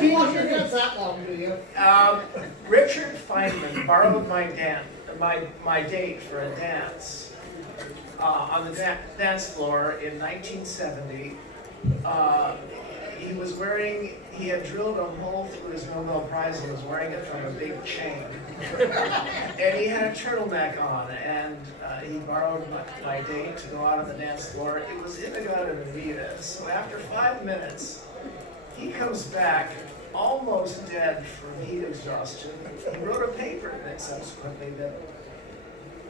you wash your hands that long, do you? Richard Feynman borrowed my date for a dance on the dance floor in 1970. He had drilled a hole through his Nobel Prize and was wearing it from a big chain. And he had a turtleneck on, and he borrowed my date to go out on the dance floor. It was Inagata Navita. So after 5 minutes, he comes back almost dead from heat exhaustion. He wrote a paper then subsequently that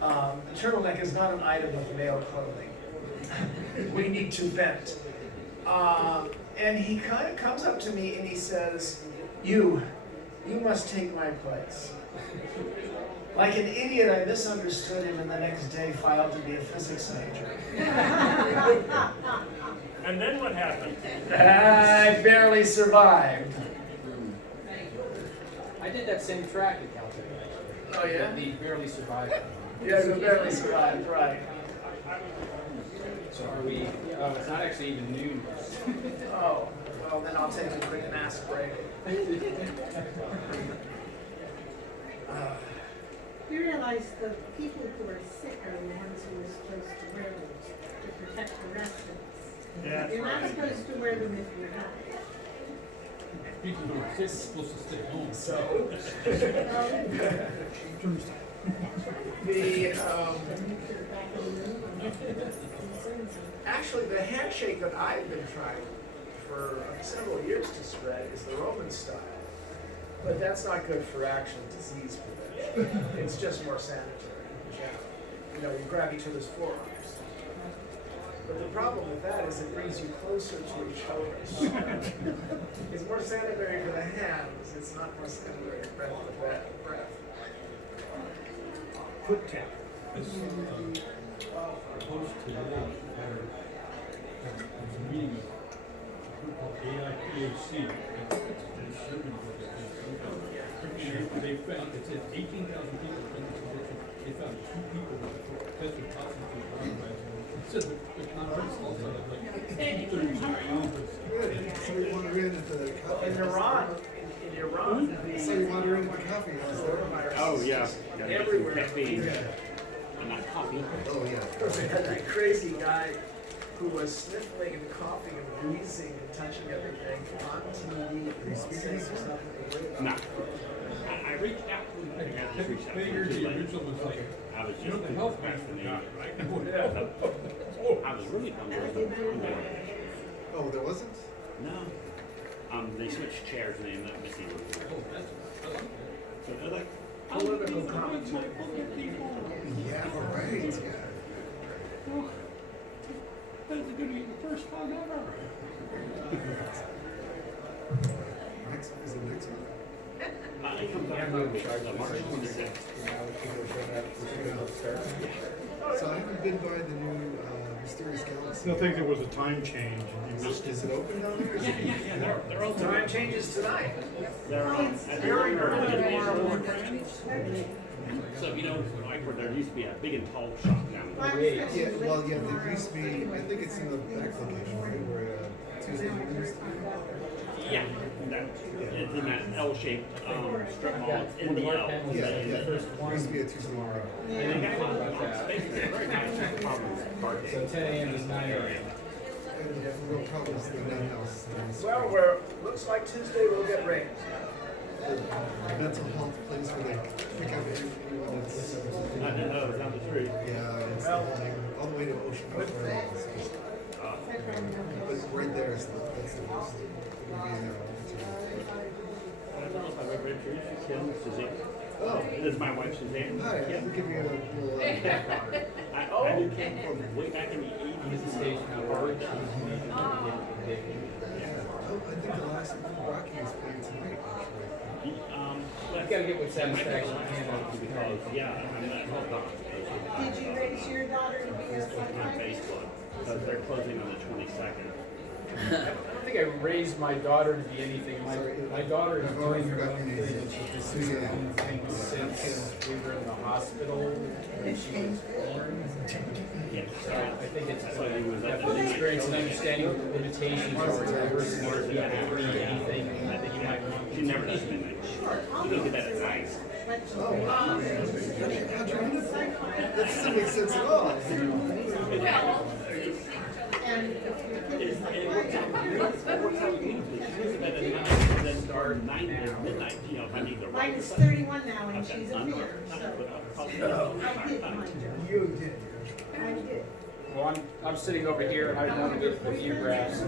the turtleneck is not an item of male clothing. We need to vent. And he kind of comes up to me and he says, you must take my place. Like an idiot, I misunderstood him and the next day filed to be a physics major. And then what happened? I barely survived. I did that same track at Caltech. Oh yeah? The barely survived. Yeah, you barely survived, right. So are we? Oh, it's not actually even noon. Oh, well then I'll take a quick mask break. You realize the people who are sick are the ones who are supposed to wear them to protect the residents. Yeah. You're not supposed to wear them if you're not. People who are sick are supposed to stay home. So, actually the handshake that I've been trying for several years to spread is the Roman style. But that's not good for actual disease prevention. It's just more sanitary in general. You know, you grab each other's forearms. But the problem with that is it brings you closer to each other. It's more sanitary for the hands, it's not more sanitary for breath. Foot tap. This post today, there's a meeting of a group called AIPHC. They found, it said 18,000 people in this condition. They found 2 people that tested positive for coronavirus. It said the conference also had like 30 Good. So we wander in at the coffee In house. Iran, So we wander in at the coffee house there. coronavirus Oh, is yeah. just Gotta get some everywhere. caffeine. Yeah. And not coffee. Oh, yeah. Of course, they had that crazy guy who was sniffling and coughing and wheezing and touching everything on TV. Saying there's nothing to worry about. No. I reached out to him. I just reached out to him. The Just like, original was like, I was you know, just the health master got, right? I was really hungry. Oh, there wasn't? No. They switched chairs and they ended up missing one. Oh, that's, I like that. So they're like, Political my commentary. other people. Yeah, right, yeah. Oh, that is going to be the first time ever. Next, is it next month? It comes out on March 26th. So I haven't been by the new Mysterious Galaxy. I think there was a time change. And you missed Is it open down there? Is it- Yeah, they're all Time changes tonight. They're very early. So, you know, like where there used to be a big and tall shop down there. Yeah, well, yeah, there used to be, I think it's in the back location, right, where Tuesday evenings. Yeah, that, it's in that L-shaped strip mall. It's in the L. Yeah, yeah, there used to be a Tuesday morning. And they got a lot of space there. Very nice. Problems parking. So 10 a.m. is 9 a.m. And the real problem is the main house. Well, looks like Tuesday we'll get rain. The mental health place where they pick up everyone that's, I didn't know it was down the street. yeah, it's the whole neighborhood, all the way to Ocean Park Road. It's just- But right there is that's the worst. It would be in there all the time. I don't know if I've ever introduced you. Kim, Suzanne. Oh, This is my wife, Suzanne. hi, I'll give you a little, I knew Kim from way back in the 80s. He's the station out where she's I think the last Rocky is playing tonight, actually. You gotta get with satisfaction. Because, yeah, I'm not hold on. Did you raise your daughter to be a On psychiatrist? Facebook. Because they're closing on the 22nd. I don't think I raised my daughter to be anything. My daughter is I've already doing her forgotten own your thing, name. and she's been doing her own thing since we were in the hospital when she was born. Yeah. So I think it's So he was at the definitely experience and understanding the limitations of her diversity, being able to be anything. I think you might never does midnight. You don't get that at night. Oh, wow. How'd you end up there? That doesn't make sense at all. And if your kid is like, It why works out. can't It works out beautifully. She goes to bed at 9 and then start 9 to midnight. You know, if I need to Mine write is something. 31 now and she's a I'm fear, not so put up. I did mine. You did. I did. Well, I'm sitting over here and I want to get the view graphs.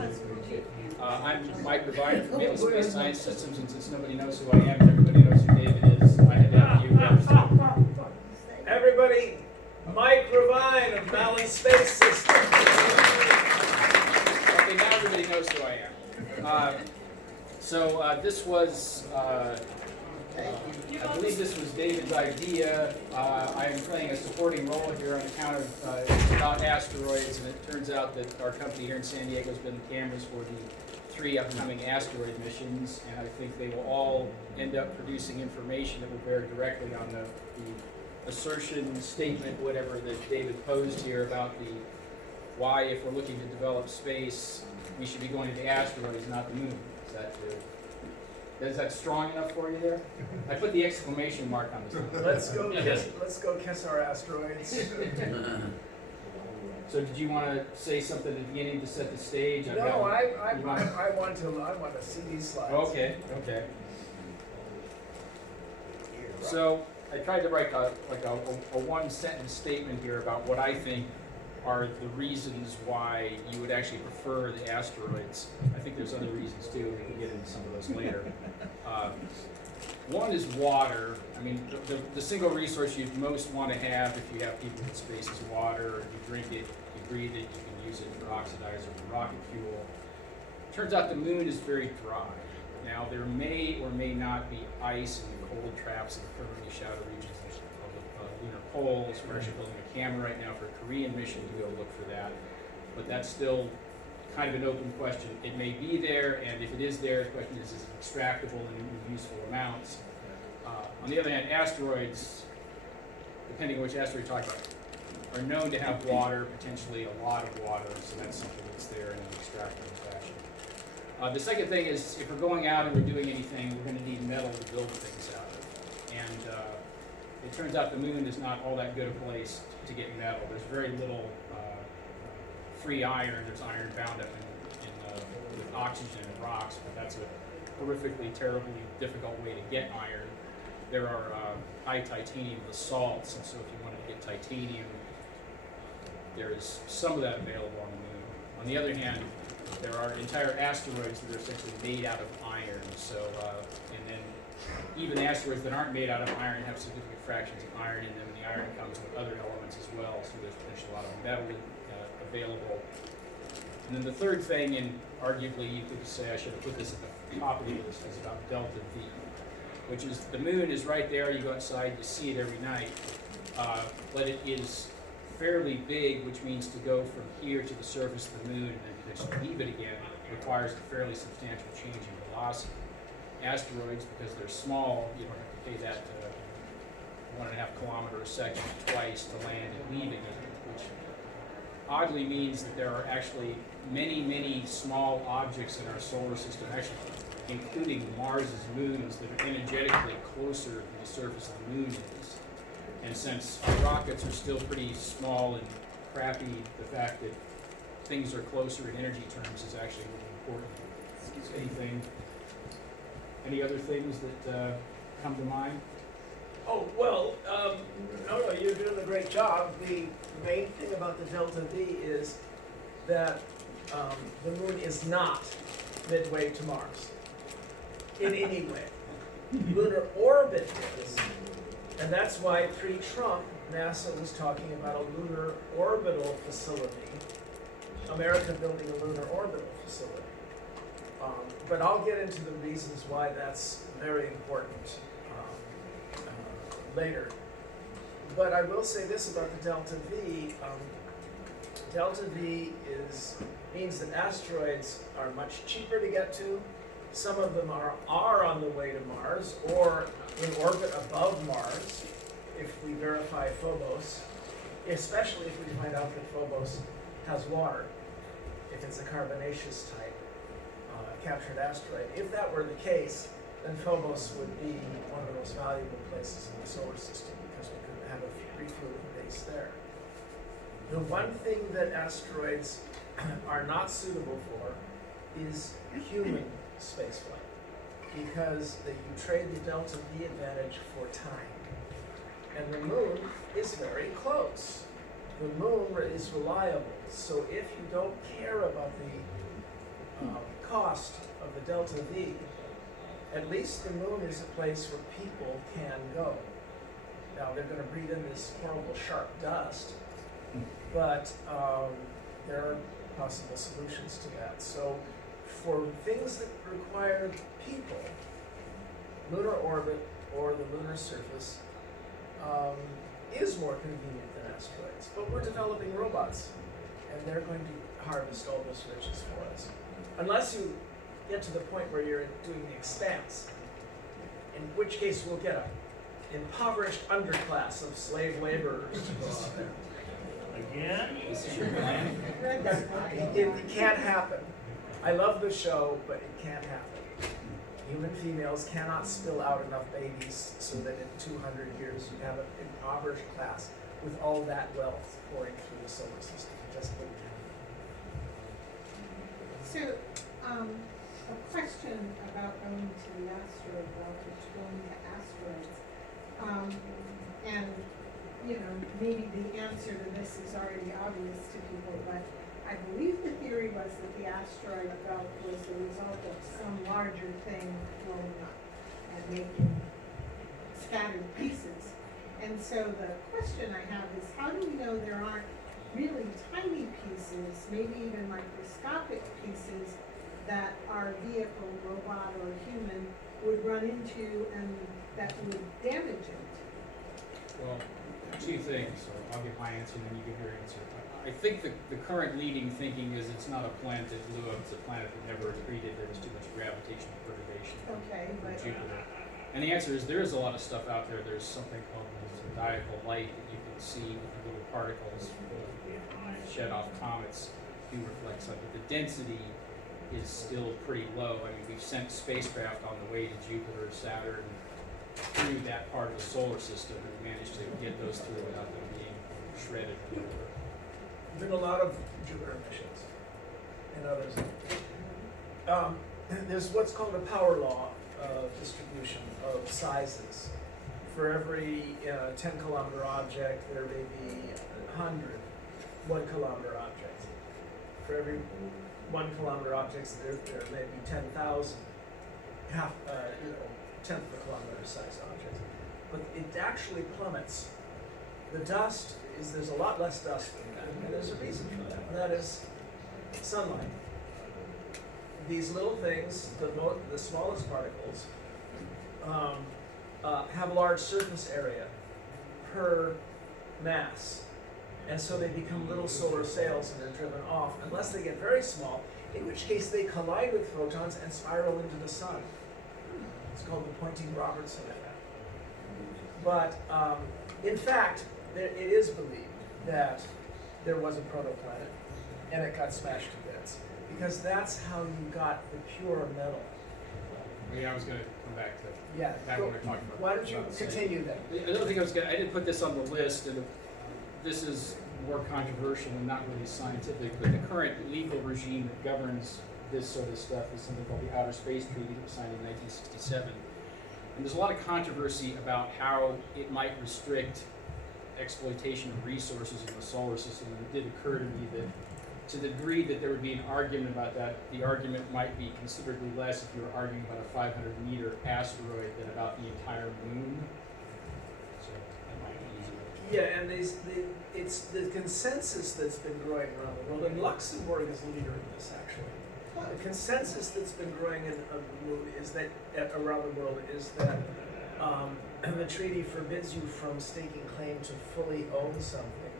I'm Mike Revine from Middle Space Science Systems, and since nobody knows who I am, everybody knows who David is. I had that view graphs. Everybody, Mike Revine of Valley Space Systems. Okay, now everybody knows who I am. This was, I believe this was David's idea. I am playing a supporting role here on account of it's about asteroids, and it turns out that our company here in San Diego has been the cameras for the 3 upcoming asteroid missions, and I think they will all end up producing information that will bear directly on the assertion, statement, whatever that David posed here about the why, if we're looking to develop space, we should be going to the asteroids, not the moon. Is that strong enough for you there? I put the exclamation mark on this. Let's go kiss our asteroids. So did you want to say something at the beginning to set the stage? No, I want to see these slides. Okay. So I tried to write a one-sentence statement here about what I think are the reasons why you would actually prefer the asteroids. I think there's other reasons too. We can get into some of those later. One is water. I mean, the single resource you'd most want to have if you have people in space is water. You drink it, you breathe it, you can use it for oxidizer, for rocket fuel. Turns out the moon is very dry. Now, there may or may not be ice in the cold traps of the permanently shadowed regions of the lunar poles. We're actually building a camera right now for a Korean mission to go look for that. But that's still kind of an open question. It may be there, and if it is there, the question is it extractable in useful amounts? On the other hand, asteroids, depending on which asteroid you're talking about, are known to have water, potentially a lot of water, so that's something that's there in an extractable fashion. The second thing is, if we're going out and we're doing anything, we're going to need metal to build things out of. And it turns out the moon is not all that good a place to get metal. There's very little free iron. There's iron bound up with oxygen and rocks, but that's a horrifically, terribly difficult way to get iron. There are high titanium salts, and so if you wanted to get titanium, there is some of that available on the moon. On the other hand, there are entire asteroids that are essentially made out of iron. So, and then even asteroids that aren't made out of iron have significant fractions of iron in them, and the iron comes with other elements as well. So there's potentially a lot of metal available. And then the third thing, and arguably you could say I should have put this at the top of the list, is about delta V, which is the moon is right there. You go outside, you see it every night, but it is fairly big, which means to go from here to the surface of the moon and then potentially leave it again requires a fairly substantial change in velocity. Asteroids, because they're small, you don't have to pay that 1.5 kilometers a second twice to land and leave again, which oddly means that there are actually many, many small objects in our solar system, actually including Mars's moons, that are energetically closer to the surface of the moon is. And since our rockets are still pretty small and crappy, the fact that things are closer in energy terms is actually really important. Any other things that come to mind? Oh, well, no, you're doing a great job. The main thing about the delta V is that the moon is not midway to Mars in any way. Lunar orbit is, and that's why pre-Trump, NASA was talking about a lunar orbital facility, America building a lunar orbital facility. But I'll get into the reasons why that's very important later. But I will say this about the delta V. Delta V means that asteroids are much cheaper to get to. Some of them are on the way to Mars or in orbit above Mars if we verify Phobos, especially if we find out that Phobos has water, if it's a carbonaceous type captured asteroid. If that were the case, then Phobos would be one of the most valuable places in the solar system because we could have a refueling base there. The one thing that asteroids are not suitable for is human spaceflight because you trade the delta V advantage for time. And the moon is very close. The moon is reliable, so if you don't care about the cost of the delta V, at least the moon is a place where people can go. Now they're going to breathe in this horrible sharp dust, but there are possible solutions to that. So for things that require people, lunar orbit or the lunar surface is more convenient than asteroids. But we're developing robots, and they're going to harvest all those riches for us. Unless you get to the point where you're doing the expanse, in which case we'll get an impoverished underclass of slave laborers to go out there. Again? This is your plan? It can't happen. I love the show, but it can't happen. Human females cannot spill out enough babies so that in 200 years you have an impoverished class with all that wealth pouring through the solar system. It just wouldn't happen. So, a question about going to the asteroid belt, or going to asteroids. And, you know, maybe the answer to this is already obvious to people, but I believe the theory was that the asteroid belt was the result of some larger thing blowing up and making scattered pieces. And so the question I have is, how do we know there aren't really tiny pieces, maybe even microscopic pieces, that our vehicle, robot, or human would run into and that would damage it? Well, two things. So I'll give my answer and then you give your answer. I think the current leading thinking is it's not a planet that blew up, it's a planet that never accreted. There was too much gravitational perturbation Okay, from but Jupiter. And the answer is there is a lot of stuff out there. There's something called zodiacal light that you can see with the little particles shed off comets do reflect something. The density is still pretty low. I mean, we've sent spacecraft on the way to Jupiter, Saturn, through that part of the solar system and managed to get those through without them being shredded or whatever. There's been a lot of Jupiter missions and others. There's what's called a power law distribution of sizes. For every 10-kilometer object, there may be 100 1-kilometer objects. For every 1-kilometer objects, there may be 10,000 tenth of a kilometer size objects. But it actually plummets. The dust there's a lot less dust in that, and there's a reason for that. And that is sunlight. These little things, the smallest particles, have a large surface area per mass. And so they become little solar sails and are driven off, unless they get very small, in which case they collide with photons and spiral into the sun. It's called the Poynting-Robertson effect. But in fact, it is believed that there was a protoplanet and it got smashed to bits, because that's how you got the pure metal. Yeah, I was going to come back to that Go, when we're talking about. why don't you continue then? I don't think I was going to, I didn't put this on the list, and this is more controversial and not really scientific, but the current legal regime that governs this sort of stuff is something called the Outer Space Treaty that was signed in 1967. And there's a lot of controversy about how it might restrict exploitation of resources in the solar system. And it did occur to me that to the degree that there would be an argument about that, the argument might be considerably less if you were arguing about a 500-meter asteroid than about the entire moon. So that might be easier. Yeah, and it's the consensus that's been growing around the world, and Luxembourg is leader in this actually. The consensus that's been growing around the world is that the treaty forbids you from staking claim to fully own something,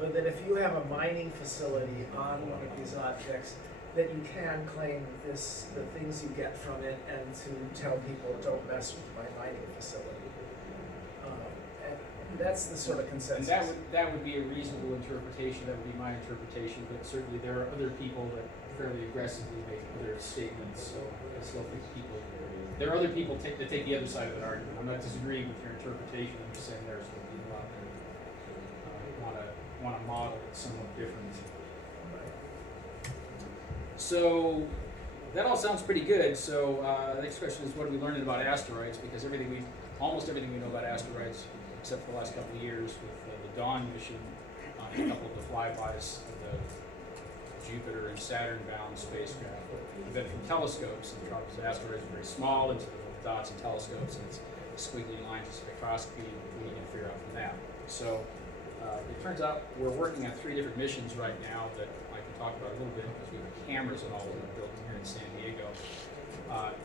but that if you have a mining facility on one of these objects, that you can claim the things you get from it, and to tell people don't mess with my mining facility. And that's the sort of consensus. And that would be a reasonable interpretation. That would be my interpretation. But certainly there are other people that fairly aggressively make other statements. So I still think people There are other people that take the other side of that argument. I'm not disagreeing with your interpretation. I'm just saying there's some people out there that want to model it somewhat different. So that all sounds pretty good. So the next question is, what are we learning about asteroids? Because almost everything we know about asteroids, except for the last couple of years with the Dawn mission, a couple of the flybys of the Jupiter and Saturn-bound spacecraft, have been from telescopes, and the trouble is asteroids are very small, and so the dots and telescopes, and it's squiggly lines of spectroscopy, we need to figure out from that. So it turns out we're working on 3 different missions right now that I can talk about a little bit because we have cameras and all of them built here in San Diego.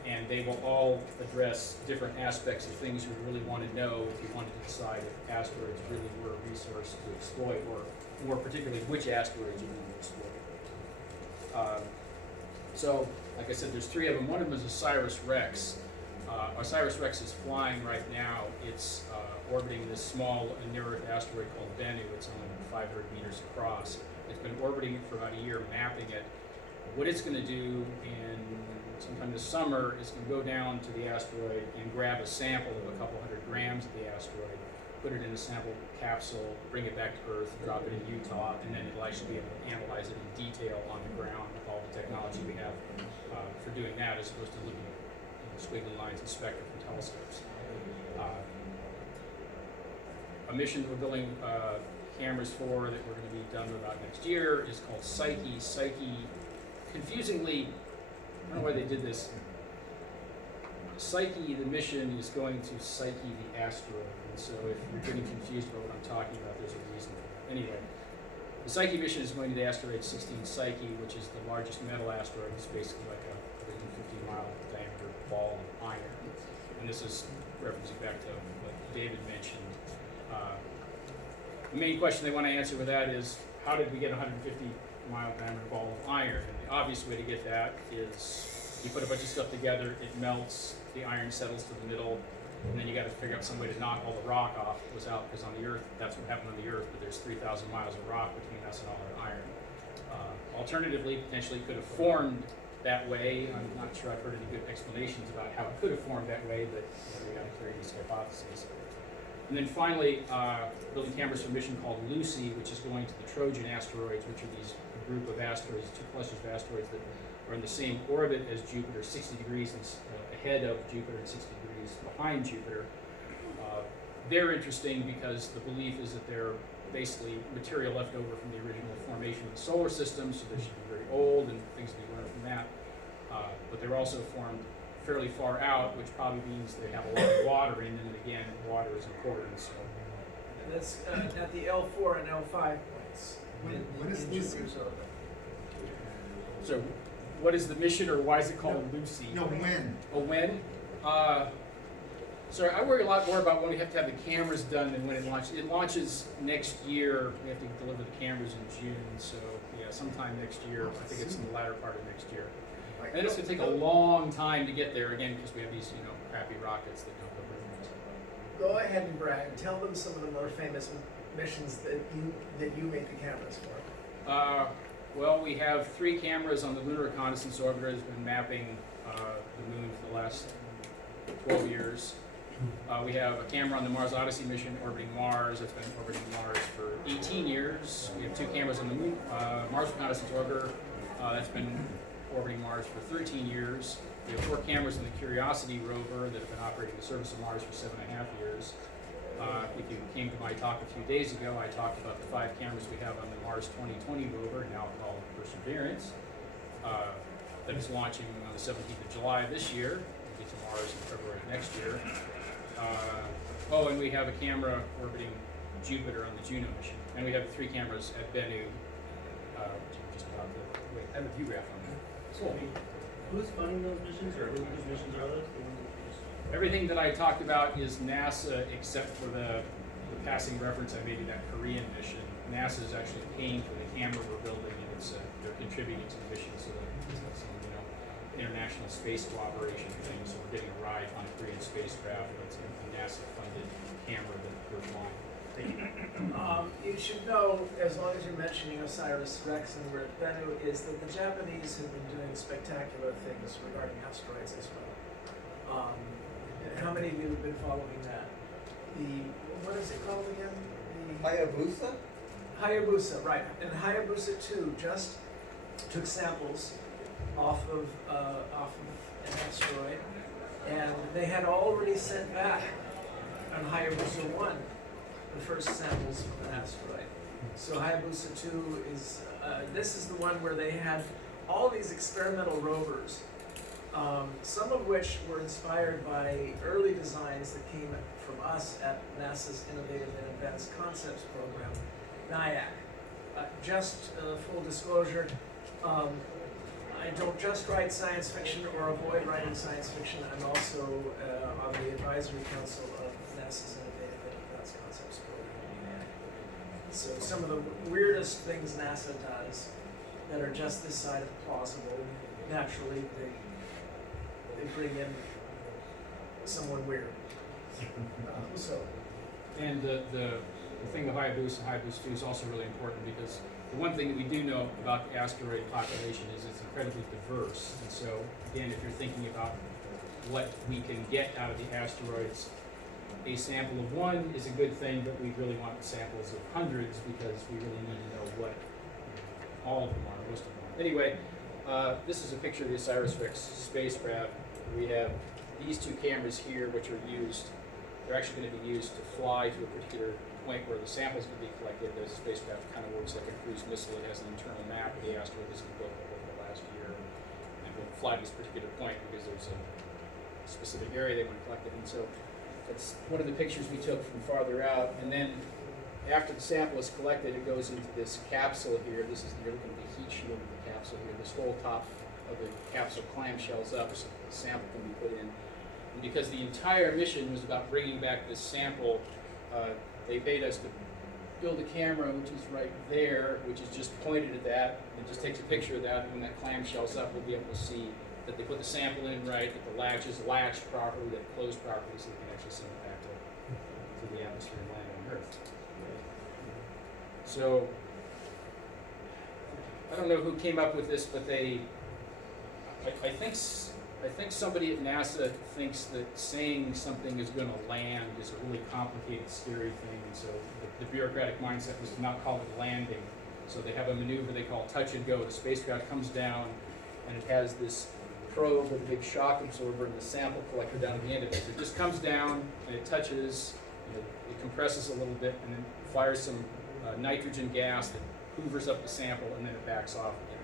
And they will all address different aspects of things we really want to know if you wanted to decide if asteroids really were a resource to exploit, or more particularly, which asteroids you want to exploit. So, like I said, there's 3 of them. One of them is OSIRIS-REx. OSIRIS-REx is flying right now. It's orbiting this small near-Earth asteroid called Bennu. It's only 500 meters across. It's been orbiting it for about a year, mapping it. What it's going to do sometime this summer is going to go down to the asteroid and grab a sample of a couple hundred grams of the asteroid, put it in a sample capsule, bring it back to Earth, drop it in Utah, and then it'll actually be able to analyze it in detail on the ground with all the technology we have for doing that, as opposed to looking at squiggly lines and spectra from telescopes. A mission that we're building cameras for that we're going to be done about next year is called Psyche. Psyche, confusingly, I don't know why they did this. Psyche, the mission, is going to Psyche the asteroid. And so if you're getting confused about what I'm talking about, there's a reason for that. Anyway, the Psyche mission is going to the asteroid 16 Psyche, which is the largest metal asteroid. It's basically like a 150-mile diameter ball of iron. And this is referencing back to what David mentioned. The main question they want to answer with that is, how did we get a 150-mile diameter ball of iron? And the obvious way to get that is you put a bunch of stuff together, it melts, the iron settles to the middle, and then you got to figure out some way to knock all the rock off that was out, because on the Earth, that's what happened on the Earth, but there's 3,000 miles of rock between us and all our iron. Alternatively, potentially could have formed that way. I'm not sure I've heard any good explanations about how it could have formed that way, but we got to clear these hypotheses. And then finally, building cameras for a mission called Lucy, which is going to the Trojan asteroids, which are these group of asteroids, 2 clusters of asteroids that are in the same orbit as Jupiter, 60 degrees ahead of Jupiter and 60 degrees behind Jupiter. They're interesting because the belief is that they're basically material left over from the original formation of the solar system, so they should be very old and things to be learned from that. But they're also formed fairly far out, which probably means they have a lot of water in them, and again, water is important. So. And that's at the L4 and L5 points. When is in Lucy? Jupiter's orbit. So, what is the mission, or why is it called Lucy? No, when? Oh, when? Sorry, I worry a lot more about when we have to have the cameras done than when it launches. It launches next year. We have to deliver the cameras in June, so yeah, sometime next year. I think it's in the latter part of next year. And it's going to take a long time to get there, again, because we have these, crappy rockets that don't go very Go ahead and brag. Tell them some of the more famous missions that you make the cameras for. Well, we have 3 cameras on the Lunar Reconnaissance Orbiter that's been mapping the moon for the last 12 years. We have a camera on the Mars Odyssey mission orbiting Mars. That's been orbiting Mars for 18 years. We have 2 cameras on the moon, Mars Reconnaissance Orbiter. That's been orbiting Mars for 13 years. We have 4 cameras on the Curiosity rover that have been operating the surface of Mars for 7.5 years. If you came to my talk a few days ago, I talked about the 5 cameras we have on the Mars 2020 rover, now called Perseverance, that is launching on the 17th of July this year. We'll get to Mars in February next year. And we have a camera orbiting Jupiter on the Juno mission. And we have 3 cameras at Bennu, which I'm just about to, wait, I have a view graph on that. So, who's funding those missions, or whose missions are those? Everything that I talked about is NASA, except for the passing reference I made to that Korean mission. NASA is actually paying for the camera we're building, and they're contributing to the mission, so that it's like some international space cooperation thing. So we're getting a ride on a Korean spacecraft. It's a NASA-funded camera that we're flying. You should know, as long as you're mentioning OSIRIS-REx and we're at Bennu, is that the Japanese have been doing spectacular things regarding asteroids as well. How many of you have been following that? What is it called again? Hayabusa? Hayabusa, right. And Hayabusa 2 just took samples off of an asteroid, and they had already sent back on Hayabusa 1 the first samples from an asteroid. So Hayabusa 2 is, this is the one where they had all these experimental rovers, some of which were inspired by early designs that came from us at NASA's Innovative and Advanced Concepts program, NIAC. Just full disclosure, I don't just write science fiction or avoid writing science fiction. I'm also on the advisory council of NASA's Innovative and Advanced Concepts program, NIAC. So some of the weirdest things NASA does that are just this side of plausible, naturally they bring in someone weird. And the thing of Hayabusa 2 is also really important because the one thing that we do know about the asteroid population is it's incredibly diverse. And so, again, if you're thinking about what we can get out of the asteroids, a sample of one is a good thing, but we really want samples of hundreds because we really need to know what all of them are, most of them are. Anyway, this is a picture of the OSIRIS-REx spacecraft. We have these two cameras here, which are used. They're actually going to be used to fly to a particular point where the samples can be collected. The spacecraft kind of works like a cruise missile. It has an internal map of the asteroid that's been built over the last year, and will fly to this particular point because there's a specific area they want to collect it. And so that's one of the pictures we took from farther out. And then after the sample is collected, it goes into this capsule here. This is you're looking at the heat shield of the capsule here. This whole top of the capsule clamshells up so the sample can be put in. And because the entire mission was about bringing back this sample, they paid us to build a camera, which is right there, which is just pointed at that. It just takes a picture of that, and when that clamshells up, we'll be able to see that they put the sample in right, that the latch is latched properly, that it closed properly, so they can actually send it back to the atmosphere and land on Earth. So, I don't know who came up with this, but I think somebody at NASA thinks that saying something is going to land is a really complicated, scary thing, and so the bureaucratic mindset was to not call it landing. So they have a maneuver they call touch and go. The spacecraft comes down, and it has this probe with a big shock absorber and the sample collector down at the end of it. So it just comes down, and it touches, it compresses a little bit, and then fires some nitrogen gas that hoovers up the sample, and then it backs off again.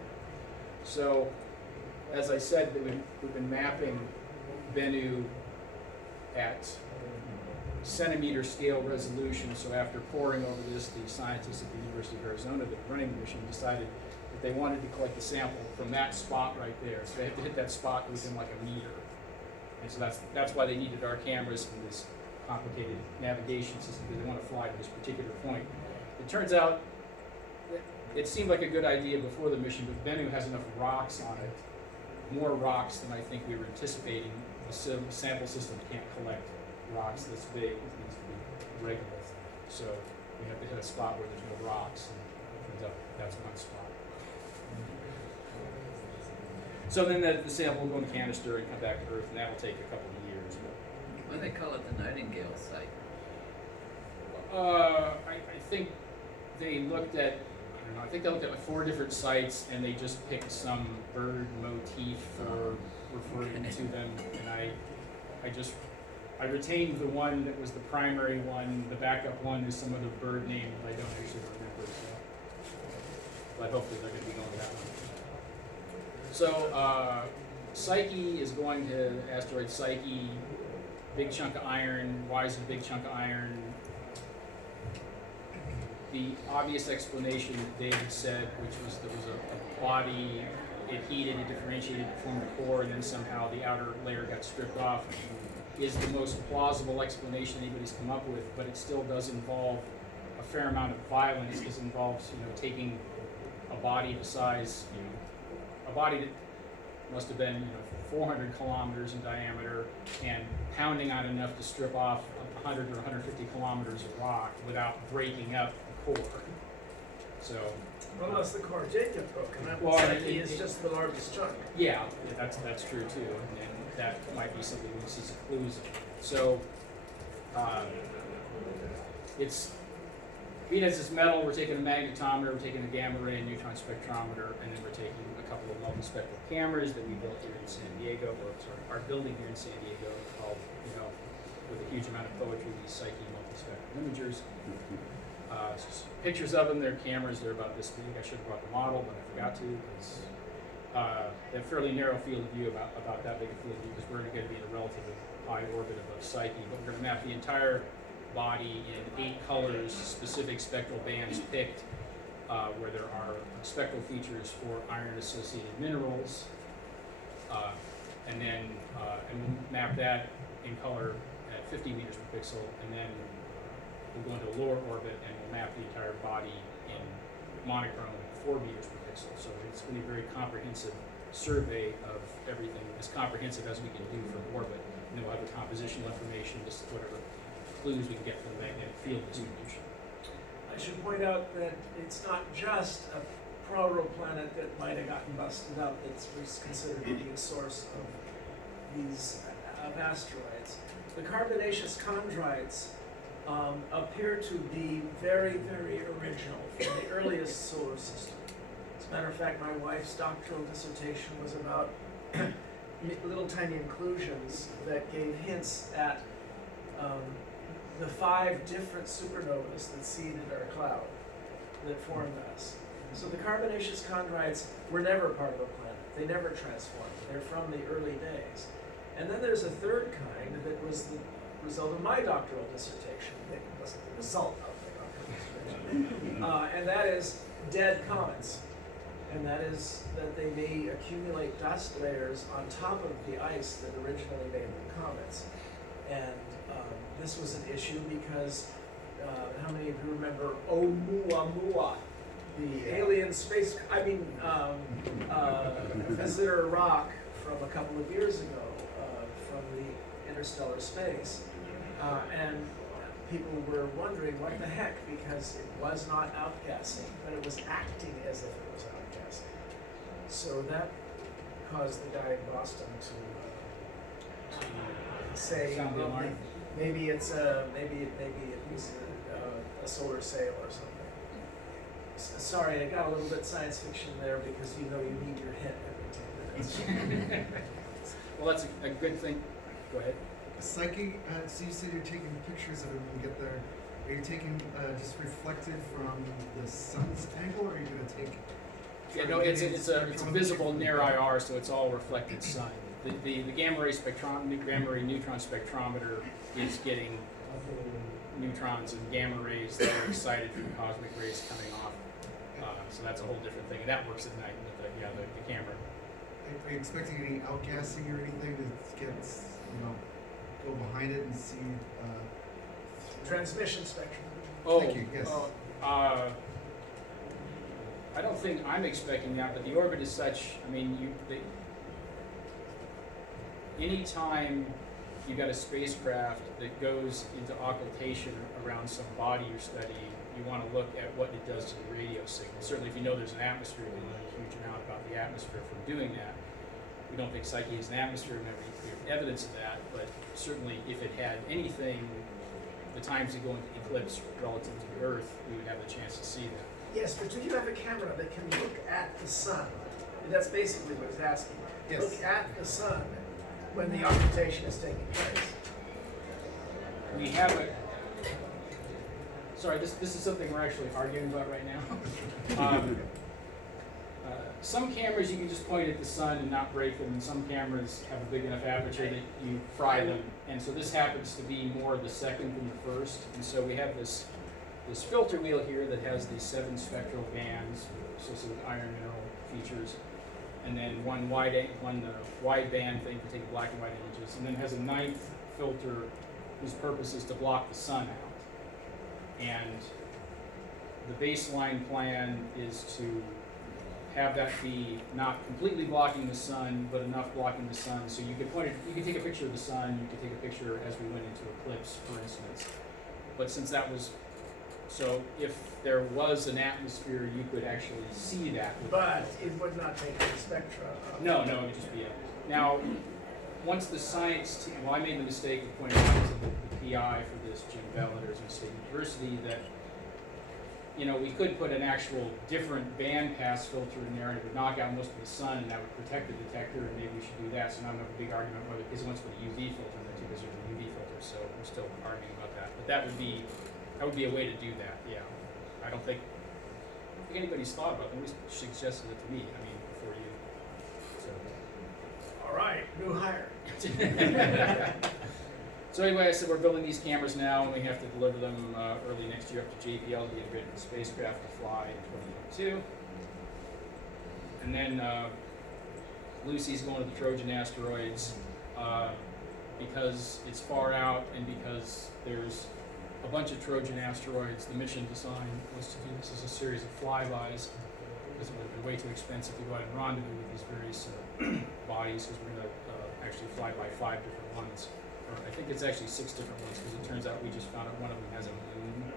So, as I said, we've been mapping Bennu at centimeter scale resolution. So after poring over this, the scientists at the University of Arizona that were running the mission decided that they wanted to collect the sample from that spot right there. So they have to hit that spot within like a meter. And so that's why they needed our cameras and this complicated navigation system, because they want to fly to this particular point. It turns out it seemed like a good idea before the mission, but Bennu has enough rocks on it, more rocks than I think we were anticipating. The sample system can't collect rocks this big. It needs to be regular. So we have to hit a spot where there's no rocks, and it turns out that's one spot. So then the sample will go in the canister and come back to Earth, and that will take a couple of years. Why do they call it the Nightingale site? I think they looked at, I think they looked at like 4 different sites, and they just picked some bird motif for referring to them. And I retained the one that was the primary one. The backup one is some other bird name that I don't actually remember. But hopefully they're going to be going with that one. So Psyche is going to asteroid Psyche. Big chunk of iron. Why is it a big chunk of iron? The obvious explanation that David said, which was there was a body, it heated, it differentiated, it formed a core, and then somehow the outer layer got stripped off, is the most plausible explanation anybody's come up with, but it still does involve a fair amount of violence, because it involves, taking a body the size, a body that must have been, 400 kilometers in diameter, and pounding on enough to strip off 100 or 150 kilometers of rock without breaking up the core. So. Well, unless the core did get broken up, Well, Psyche is just the largest chunk. Yeah, that's true too. that might be something we see some clues in. So, it's being as this metal, we're taking a magnetometer, we're taking a gamma ray and neutron spectrometer, and then we're taking a couple of multispectral cameras that we built here in San Diego, or sorry, our building here in San Diego, called, with a huge amount of poetry, these Psyche multispectral imagers. Just pictures of them, they're cameras, they're about this big. I should have brought the model, but I forgot to, because they have a fairly narrow field of view, about that big a field of view, because we're going to be in a relatively high orbit above Psyche, but we're going to map the entire body in 8 colors, specific spectral bands picked, where there are spectral features for iron-associated minerals, and we'll map that in color at 50 meters per pixel, and then we'll go into a lower orbit and we'll map the entire body in monochrome at 4 meters per pixel. So it's going to be a very comprehensive survey of everything, as comprehensive as we can do from orbit. And then we'll have the compositional information, just whatever clues we can get from the magnetic field distribution. I should point out that it's not just a protoplanet that might have gotten busted up that's considered to be a source of these asteroids. The carbonaceous chondrites appear to be very, very original from the earliest solar system. As a matter of fact, my wife's doctoral dissertation was about little tiny inclusions that gave hints at the 5 different supernovas that seeded our cloud, that formed us. So the carbonaceous chondrites were never part of a planet. They never transformed. They're from the early days. And then there's a third kind that was the result of my doctoral dissertation. It wasn't the result of the doctoral dissertation. And that is dead comets. And that is that they may accumulate dust layers on top of the ice that originally made them comets. And this was an issue because how many of you remember Oumuamua, the alien space, visitor rock from a couple of years ago from the interstellar space? And people were wondering what the heck, because it was not outgassing, but it was acting as if it was outgassing. So that caused the guy in Boston to say, Sound the alarm. maybe it was a solar sail or something. Sorry, I got a little bit science fiction there because you need your hit every 10 minutes. Well, that's a good thing. Go ahead. Psyche, so you said you're taking pictures of it when you get there. Are you taking just reflected from the sun's angle, or are you going to take? Yeah, no, it's a visible near IR, so it's all reflected sun. The gamma ray neutron spectrometer is getting neutrons and gamma rays that are excited from cosmic rays coming off. So that's a whole different thing, and that works at night with the camera. Are you expecting any outgassing or anything to get, go behind it and see? Transmission spectrum. Thank you. Yes. I don't think I'm expecting that, but the orbit is such. Anytime you got a spacecraft that goes into occultation around some body you're studying, you want to look at what it does to the radio signal. Certainly, if you know there's an atmosphere, you know a huge amount about the atmosphere from doing that. We don't think Psyche has an atmosphere, and we have evidence of that, but certainly if it had anything, the times that go into eclipse relative to the Earth, we would have the chance to see that. Yes, but do you have a camera that can look at the sun? And that's basically what he's asking. Yes. Look at the sun when the occultation is taking place. We have a. Sorry, this is something we're actually arguing about right now. Some cameras you can just point at the sun and not break them, and some cameras have a big enough aperture that you fry them. And so this happens to be more the second than the first. And so we have this filter wheel here that has these 7 spectral bands associated with iron mineral features, and then one wide band thing for taking black and white images, and then has a 9th filter whose purpose is to block the sun out. And the baseline plan is to have that be not completely blocking the sun, but enough blocking the sun so you could take a picture of the sun, you could take a picture as we went into eclipse, for instance. But since so if there was an atmosphere, you could actually see that. But it would not take the spectra. No, it would just be Now, once the science team, well, I made the mistake of pointing out to the PI for this, Jim Belliters of State University, that, you know, we could put an actual different bandpass filter in there and it would knock out most of the sun and that would protect the detector, and maybe we should do that. So now I'm having a big argument whether, because he wants to put a UV filter in there too, because there's a UV filter, so we're still arguing about that. But that would be a way to do that, yeah. I don't think anybody's thought about it. Nobody suggested it to me, I mean, before you, so. All right, new hire. So anyway, I said we're building these cameras now, and we have to deliver them early next year up to JPL to be integrated in the spacecraft to fly in 2022. And then Lucy's going to the Trojan asteroids because it's far out and because there's a bunch of Trojan asteroids. The mission design was to do this as a series of flybys because it would have been way too expensive to go out and rendezvous with these various bodies, because we're going to actually fly by 5 different ones. Or I think it's actually 6 different ones, because it turns out we just found out one of them has a moon.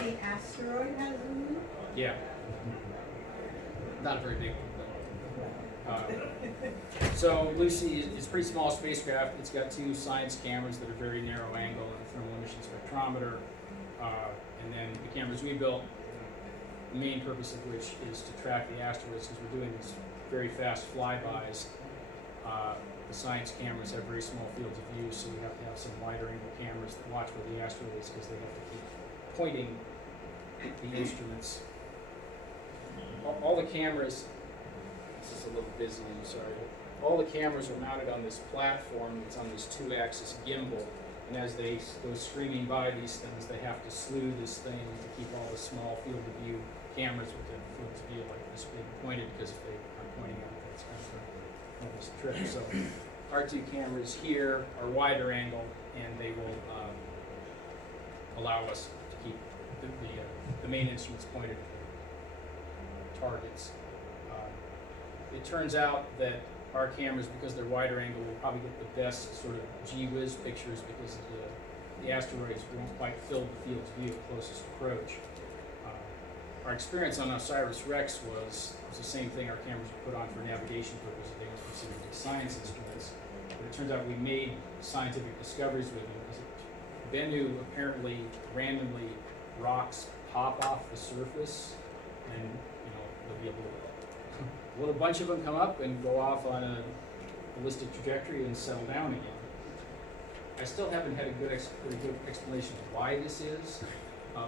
The asteroid has a moon? Yeah. Not a very big one, but. So Lucy is a pretty small spacecraft. It's got 2 science cameras that are very narrow angle and a thermal emission spectrometer. And then the cameras we built, the main purpose of which is to track the asteroids, because we're doing these very fast flybys. The science cameras have very small fields of view, so we have to have some wider angle cameras that watch where the asteroid is, because they have to keep pointing the instruments. All the cameras, this is a little busy, I'm sorry. All the cameras are mounted on this platform that's on this 2-axis gimbal, and as they go streaming by these things, they have to slew this thing to keep all the small field of view cameras within field of view like this being pointed, because if they aren't pointing out, that's kind of this trip. So our 2 cameras here are wider angle, and they will allow us to keep the main instruments pointed at targets. It turns out that our cameras, because they're wider angle, will probably get the best sort of gee-whiz pictures, because the asteroids won't quite fill the field of view at closest approach. Our experience on OSIRIS-REx was the same thing. Our cameras were put on for navigation purposes. They were considered science instruments. But it turns out we made scientific discoveries with them, because Bennu apparently randomly rocks pop off the surface, and there'll be a little bunch of them come up and go off on a ballistic trajectory and settle down again. I still haven't had a very good explanation of why this is,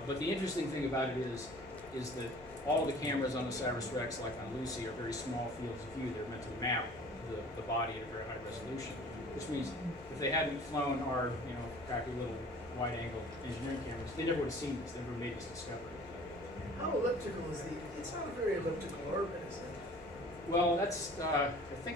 but the interesting thing about it is that all the cameras on OSIRIS-REx, like on Lucy, are very small fields of view. They're meant to map the body at a very high resolution, which means if they hadn't flown our, crappy little wide-angle engineering cameras, they never would have seen this. They never made this discovery. How elliptical is it's not a very elliptical orbit, is it? Well, that's, I think